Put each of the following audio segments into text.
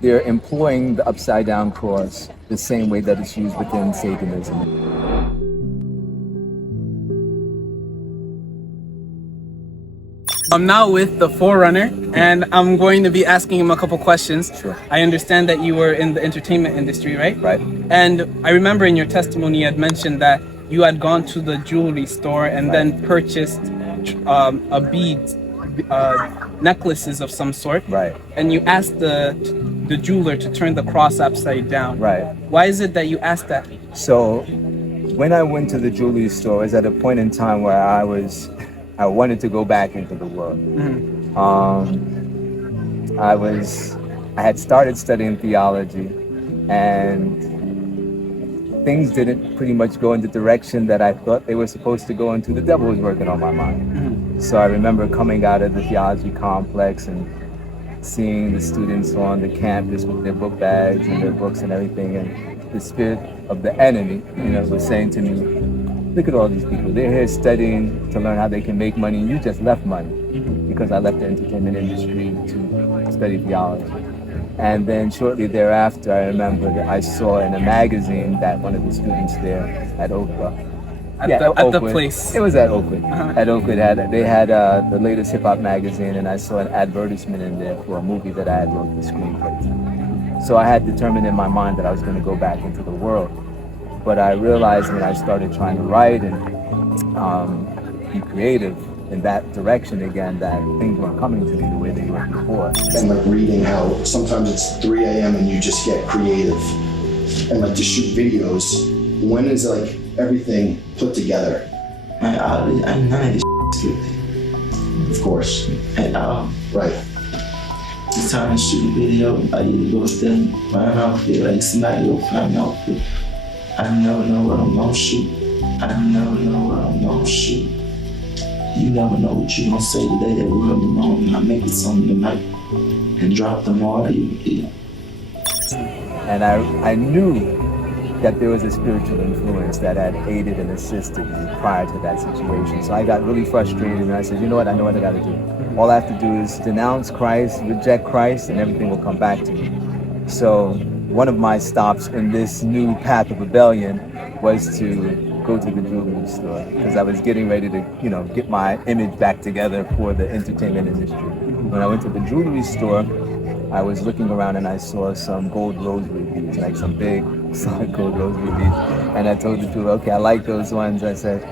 they're employing the upside down cross the same way that it's used within Satanism. I'm now with the Forerunner, and I'm going to be asking him a couple questions. Sure. I understand that you were in the entertainment industry, right? Right. And I remember in your testimony you had mentioned that you had gone to the jewelry store and then purchased a bead, necklaces of some sort. Right. And you asked the jeweler to turn the cross upside down. Right. Why is it that you asked that? So when I went to the jewelry store, it was at a point in time where I wanted to go back into the world. Mm-hmm. I had started studying theology, and things didn't pretty much go in the direction that I thought they were supposed to go into. The devil was working on my mind. Mm-hmm. So I remember coming out of the theology complex and seeing the students on the campus with their book bags and their books and everything, and the spirit of the enemy, was saying to me, look at all these people. They're here studying to learn how they can make money. You just left money, because I left the entertainment industry to study theology. And then shortly thereafter, I remember that I saw in a magazine that one of the students there at Oakwood. At the place. It was at Oakwood. Uh-huh. At Oakwood, they had the latest hip hop magazine, and I saw an advertisement in there for a movie that I had wrote the screenplay to. So I had determined in my mind that I was going to go back into the world. But I realized when I started trying to write and be creative in that direction again, that things weren't coming to me the way they were before. And like reading how sometimes it's 3 a.m. and you just get creative and like to shoot videos. When is like everything put together? None of this scripted. Of course. At all. Right. It's time to shoot a video. I either go stand by an outfit, like somebody will find an outfit. I never know what I'm gonna shoot. You never know what you gonna say today that we're gonna know. And I make it something tonight and drop them all. And I knew that there was a spiritual influence that had aided and assisted me prior to that situation. So I got really frustrated, and I said, you know what, I know what I gotta do. All I have to do is denounce Christ, reject Christ, and everything will come back to me. So one of my stops in this new path of rebellion was to go to the jewelry store, because I was getting ready to, get my image back together for the entertainment industry. When I went to the jewelry store, I was looking around and I saw some gold rosary beads, like some big solid gold rosary beads. And I told the jeweler, okay, I like those ones. I said,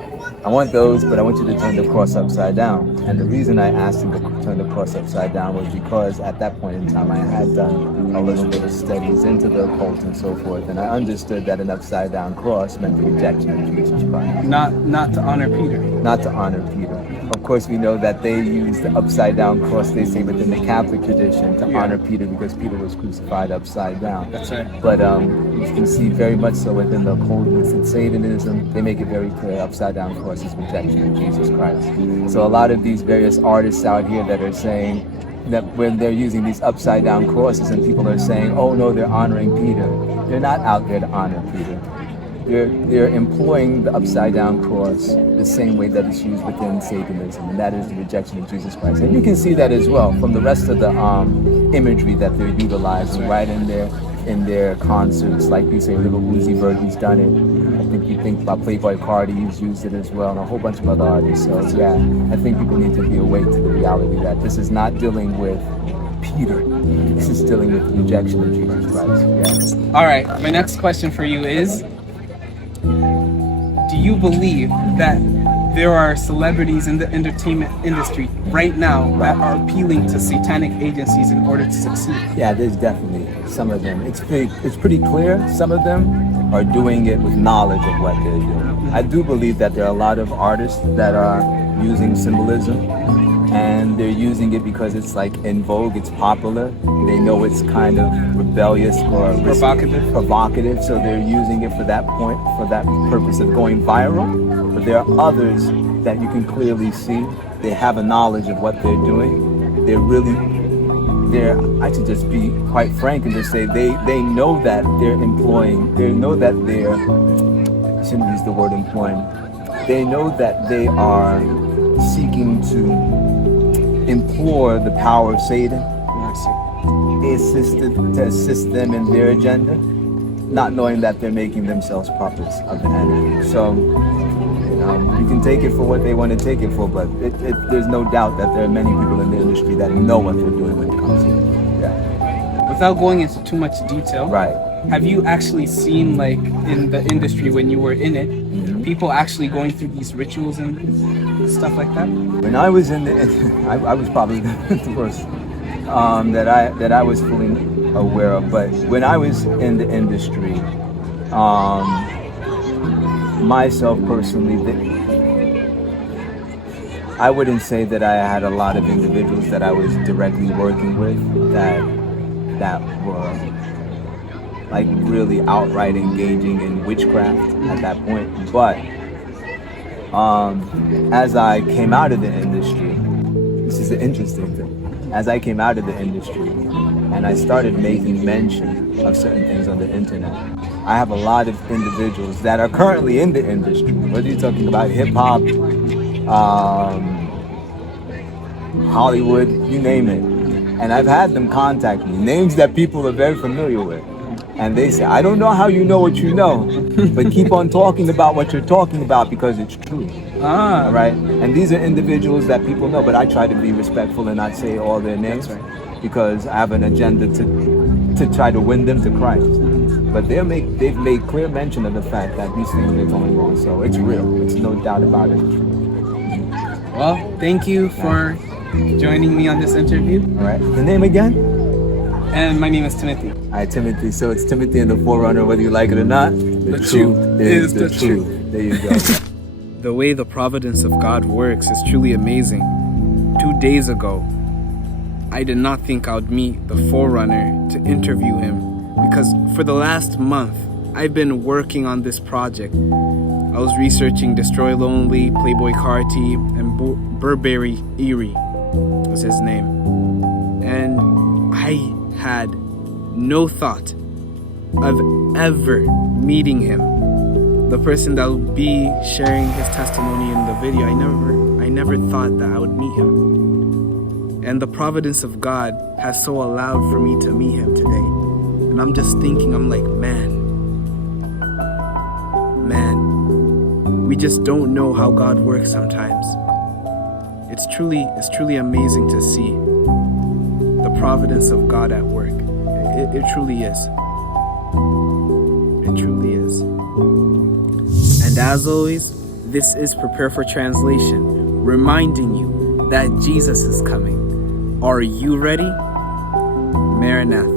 I want those, but I want you to turn the cross upside down. And the reason I asked him to turn the cross upside down was because at that point in time I had done a little bit of studies into the occult and so forth, and I understood that an upside down cross meant the rejection of Jesus Christ. Not to honor Peter. Not to honor Peter. Of course, we know that they use the upside down cross, they say, within the Catholic tradition to honor Peter, because Peter was crucified upside down. That's right. But you can see very much so within the occultness and Satanism, they make it very clear upside down cross is rejection of Jesus Christ. So a lot of these various artists out here that are saying that when they're using these upside down crosses and people are saying, oh no, they're honoring Peter, they're not out there to honor Peter. They're employing the upside down cross the same way that it's used within Satanism, and that is the rejection of Jesus Christ. And you can see that as well from the rest of the imagery that they're utilizing right in their concerts. Like you say, Little Uzi Vert, he's done it. I think you think about Playboy Cardi, he's used it as well, and a whole bunch of other artists. So yeah, I think people need to be awake to the reality that this is not dealing with Peter. This is dealing with the rejection of Jesus Christ. Yeah. All right, my next question for you is, do you believe that there are celebrities in the entertainment industry right now that are appealing to satanic agencies in order to succeed? Yeah, there's definitely some of them. It's pretty clear some of them are doing it with knowledge of what they're doing. I do believe that there are a lot of artists that are using symbolism, and they're using it because it's like in vogue, it's popular. They know it's kind of rebellious or provocative, so they're using it for that point, for that purpose of going viral. But there are others that you can clearly see, they have a knowledge of what they're doing. I should just be quite frank and just say they know that they're employing, they know that I shouldn't use the word employing, they know that they are seeking to implore the power of Satan to assist them in their agenda, not knowing that they're making themselves puppets of the enemy. So, you can take it for what they want to take it for, but there's no doubt that there are many people in the industry that know what they're doing when it comes to it. Yeah. Without going into too much detail, Right. have you actually seen, like, in the industry when you were in it, people actually going through these rituals and stuff like that? When I was in the, I was probably the first that I was fully aware of. But when I was in the industry, myself personally, I wouldn't say that I had a lot of individuals that I was directly working with that were like really outright engaging in witchcraft at that point. But as I came out of the industry, this is the interesting thing. As I came out of the industry and I started making mention of certain things on the internet, I have a lot of individuals that are currently in the industry, whether you're talking about hip hop, Hollywood, you name it. And I've had them contact me, names that people are very familiar with. And they say, I don't know how you know what you know, but keep on talking about what you're talking about because it's true. All right? And these are individuals that people know, but I try to be respectful and not say all their names because I have an agenda to try to win them to Christ. But they've made clear mention of the fact that these things are going on. So it's real. It's no doubt about it. Well, thank you for joining me on this interview. All right. The name again? And my name is Timothy. All right, Timothy. So it's Timothy and the Forerunner, whether you like it or not. The truth is the truth. There you go. The way the providence of God works is truly amazing. 2 days ago, I did not think I would meet the Forerunner to interview him because for the last month, I've been working on this project. I was researching Destroy Lonely, Playboy Carti, and Burberry Erie was his name. And I had no thought of ever meeting him. The person that will be sharing his testimony in the video, I never thought that I would meet him. And the providence of God has so allowed for me to meet him today. And I'm just thinking, I'm like, man, we just don't know how God works sometimes. It's truly amazing to see the providence of God at work. It truly is. It truly is. And as always, this is Prepare for Translation, reminding you that Jesus is coming. Are you ready? Maranatha.